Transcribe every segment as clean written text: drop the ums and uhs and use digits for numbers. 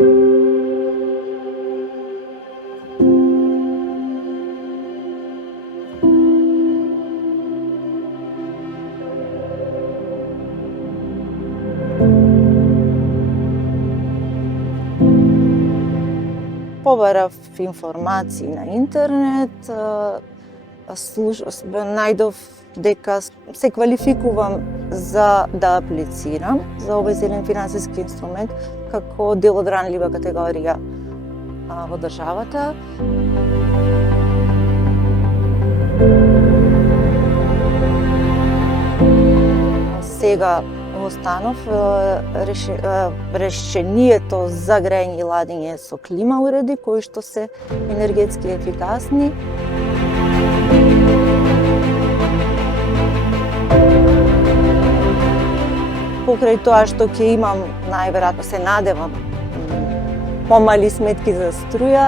Побарав информации на интернет, најдов дека се квалификувам за да аплицирам за овој зелен финансиски инструмент како дел од ранлива категорија во државата. Сега останов решението за грејење и ладење со клима уреди кои што се енергетски ефикасни. Покрај тоа што ќе имам, најверојатно се надевам, помали сметки за струја,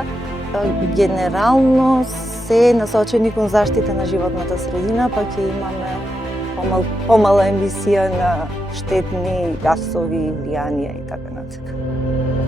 генерално се насочени кон заштита на животната средина, па ќе имаме помала емисија на штетни гасови, влијанија и така натаму.